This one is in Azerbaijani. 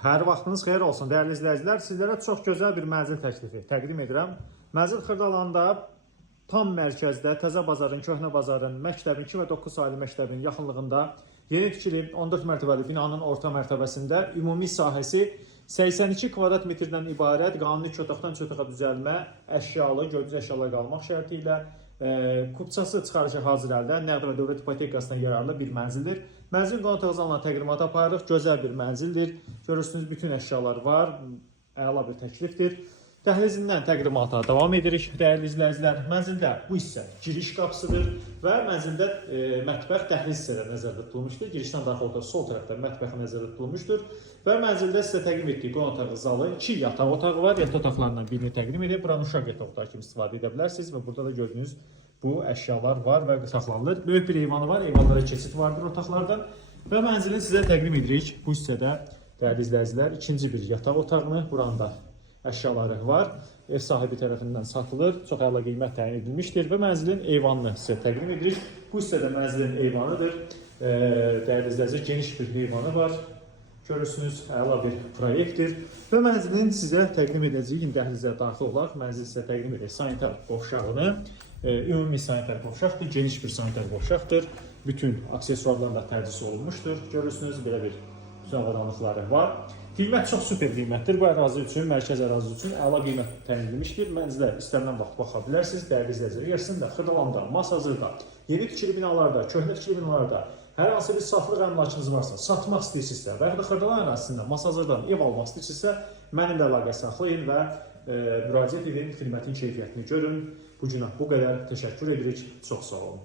Hər vaxtınız xeyir olsun, dəyərli izləyicilər. Sizlərə çox gözəl bir mənzil təklifi təqdim edirəm. Mənzil Xırdalanda tam mərkəzdə Təzə Bazarın, Köhnə Bazarın, məktəbin 2 və 9 saylı məktəbin yaxınlığında yeni tikili 14 mərtəbəli binanın orta mərtəbəsində ümumi sahəsi 82 kvadrat metrdən ibarət qanuni 2 otaqdan 3 otağa düzəlmə, əşyalı, gördüyünüz əşyalar qalmaq şərti ilə kupçası çıxarışı hazır əldə, nəqd və dövlət ipotekasına yararlı bir mənzildir. Mənzilin qonaq tağızlarla təqdimat aparırıq, gözəl bir mənzildir. Görürsünüz, bütün əşyalar var, əla bir təklifdir. Dəhlizindən təqdimata davam edirik, dəyərli izləyicilər. Mənzildə bu hissə giriş qapısıdır və mənzildə mətbəx dəhliz hissələri nəzərdə tutulmuşdur. Girişdən daxil olduqda sol tərəfdə mətbəx nəzərdə tutulmuşdur və mənzildə sizə təqdim etdiyi qonaq otağı zalı 2 yataq otağı var. Yataq otaqlarından birini təqdim edib, buranın uşaq yataq otağı kimi istifadə edə bilərsiniz və burada da gördüyünüz bu əşyalar var və saxlanılır. Böyük bir eyvanı var, eyvanlara keçid vardır otaqlardan və mənzilin sizə təqdim edirik. Bu hissədə dəyərli izləyicilər ikinci bir yataq otağını, buranda əşyaları var. Ev sahibi tərəfindən satılır. Çox əla qiymət təyin edilmişdir və mənzilin eyvanını sizə təqdim edirik. Bu hissədə mənzilin eyvanıdır. Dəyərli izləyicilər, geniş bir eyvanı var. Görürsünüz, əla bir proyektdir və mənzilin sizə təqdim edəcəyi dəhlizə daxil olaraq mənzil sizə təqdim edəcək sanitar qovşağını. Ümumi sanitar qovşaqdır, geniş bir sanitar qovşaqdır. Bütün aksesuarlarla tərcih olunmuşdur. Görürsünüz, belə bir avadanlıqları var. Qiymət çox super qiymətdir. Bu ərazi üçün, mərkəz ərazi üçün əla qiymət təyin edilmişdir. Mənzilə istənilən vaxt baxa bilərsiniz. Dəyərli izləyicilər, Yersində, Xırdalanda, Masazırda, yeni tikili binalarda, köhnə tikili binalarda hər hansı bir satlıq əmlakınız varsa, satmaq istəyirsinizsə və ya da Xırdalan ərazisində, Masazırdan ev almaq istəyirsinizsə, mənimlə əlaqə saxlayın və müraciət edin, xidmətin keyfiyyətini görün. Bu günə bu qədər. Təşəkkür edirik. Çox sağ olun.